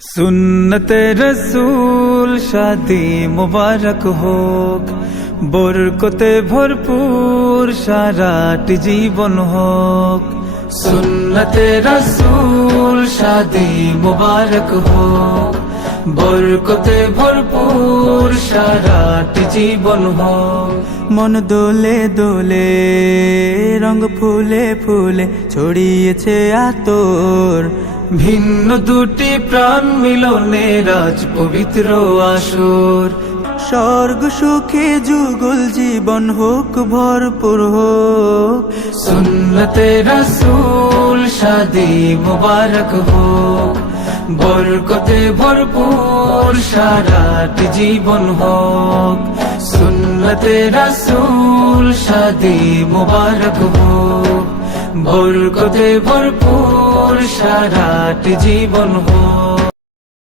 सुन्नते रसूल शादी मुबारक होक, बरकते भरपूर साराटी जीवन होक। सुन्नते रसूल शादी मुबारक होक, बरकते भरपूर साराटी जीवन होक। मन दोले दोले रंग फूले फूले ছড়িয়েছে আতর, ভিন্ন দুটি প্রাণ মিলনে রাজ পবিত্র আসর। স্বর্গ সুখে যুগল জীবন হোক ভরপুর হোক, সুন্নতে রাসূল শাদি মুবারক হোক, বরকতে ভরপুর সারাটি জীবন হোক। সুন্নতে রাসূল শাদি মুবারক হোক, বরকতে ভরপুর সারাটি জীবন হোক।